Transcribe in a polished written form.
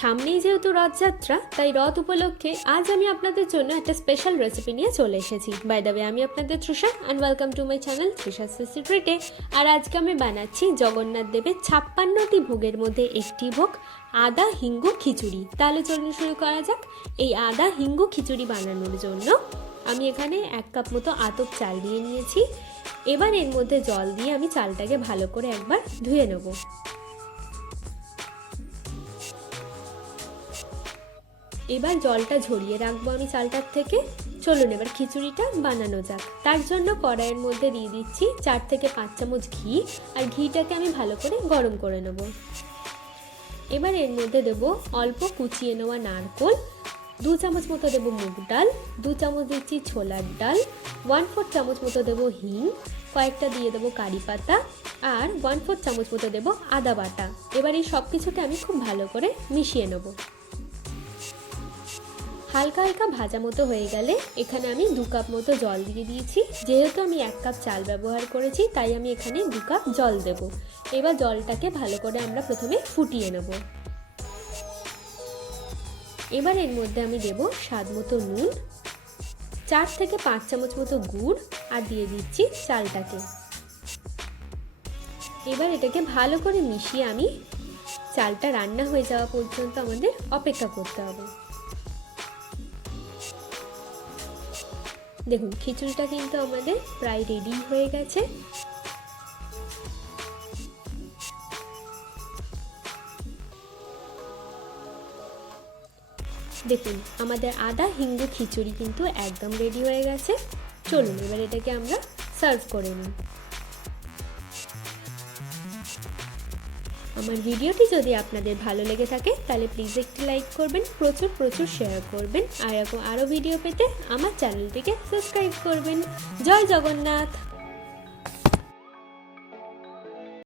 সামনেই যেহেতু রথযাত্রা, তাই রথ উপলক্ষে আজ আমি আপনাদের জন্য একটা স্পেশাল রেসিপি নিয়ে চলে এসেছি। বাই দ্য ওয়ে, আমি আপনাদের Trisha and welcome to my channel Trisa'sTastyTreats। আর আজকে আমি বানাচ্ছি জগন্নাথ দেবের 56টি ভোগের মধ্যে একটি ভোগ, আদা হিঙ্গু খিচুড়ি। তাহলে চলুন শুরু করা যাক। এই আদা হিঙ্গু খিচুড়ি বানানোর জন্য আমি এখানে 1 কাপ মতো আতপ চাল দিয়ে নিয়েছি। এবার এর মধ্যে জল দিয়ে আমি চালটাকে ভালো করে একবার ধুয়ে নেব। এবার জলটা ঝরিয়ে রাখবো আমি চালটার থেকে। চলুন এবার খিচুড়িটা বানানো যাক। তার জন্য কড়াইয়ের মধ্যে দিয়ে দিচ্ছি 4 থেকে 5 চামচ ঘি, আর ঘিটাকে আমি ভালো করে গরম করে নেব। এবার এর মধ্যে দেব অল্প কুচিয়ে নেওয়া নারকেল, 2 চামচ মতো দেব মুগ ডাল, 2 চামচ দিচ্ছি ছোলার ডাল, 1/4 চামচ মতো দেব হিং, কয়েকটা দিয়ে দেবো কারি পাতা, আর 1/4 চামচ মতো দেব আদা বাটা। এবার এই সব কিছুকে আমি খুব ভালো করে মিশিয়ে নেব। হালকা হালকা ভাজা মতো হয়ে গেলে এখানে আমি 2 কাপ মতো জল দিয়ে দিয়েছি। যেহেতু আমি 1 কাপ চাল ব্যবহার করেছি, তাই আমি এখানে 2 কাপ জল দেব। এবার জলটাকে ভালো করে আমরা প্রথমে ফুটিয়ে নেব। এবার এর মধ্যে আমি দেব স্বাদ মতো নুন, 4 থেকে 5 চামচ মতো গুড়, আর দিয়ে দিচ্ছি চালটাকে। এবার এটাকে ভালো করে মিশিয়ে আমি চালটা রান্না হয়ে যাওয়া পর্যন্ত আমাদের অপেক্ষা করতে হবে। দেখুন খিচুড়িটা কিন্তু আমাদের প্রায় রেডি হয়ে গেছে। দেখুন আমাদের আদা হিঙ্গু খিচুড়ি কিন্তু একদম রেডি হয়ে গেছে। চলুন এবার এটাকে আমরা সার্ভ করে নিই। আমার ভিডিওটি যদি আপনাদের ভালো লেগে থাকে তাহলে প্লিজ একটি লাইক করবেন, প্রচুর শেয়ার করবেন, আর এরকম আরও ভিডিও পেতে আমার চ্যানেলটিকে সাবস্ক্রাইব করবেন। জয় জগন্নাথ।